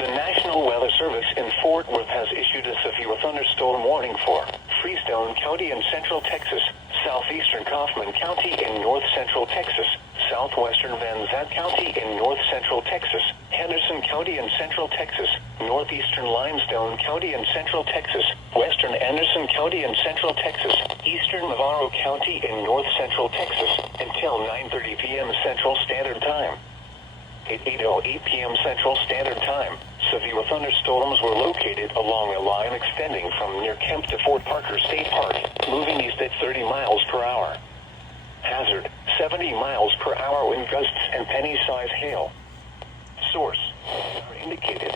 The National Weather Service in Fort Worth has issued a severe thunderstorm warning for Freestone County in central Texas, southeastern Kaufman County in north central Texas, southwestern Van Zandt County in north central Texas, Henderson County in central Texas, northeastern Limestone County in central Texas, western Anderson County in central Texas, eastern Navarro County in north central Texas, until 9:30 p.m. Central Standard Time. At 8:08 p.m. Central Standard Time, severe thunderstorms were located along a line extending from near Kemp to Fort Parker State Park, moving east at 30 miles per hour. Hazard, 70 miles per hour wind gusts and penny-size hail. Source, indicated.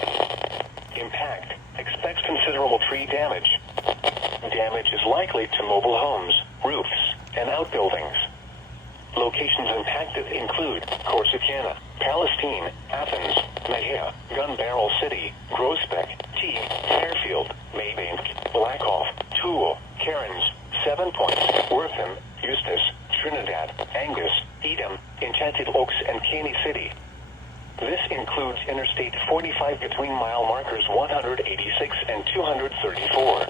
Impact, expects considerable tree damage. Damage is likely to mobile homes, roofs, and outbuildings. Locations impacted include Corsicana, Palestine, Athens, Mejia, Gun Barrel City, Groesbeck, T, Fairfield, Maybank, Blackhawk, Toole, Cairns, 7 Points, Wortham, Eustis, Trinidad, Angus, Edam, Enchanted Oaks, and Caney City. This includes Interstate 45 between mile markers 186 and 234.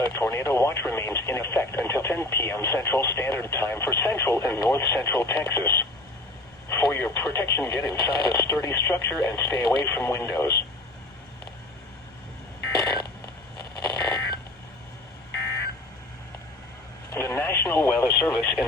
A tornado watch remains in effect until 10 p.m. Central Standard Time for central and north central Texas. For your protection, get inside a sturdy structure and stay away from windows. The National Weather Service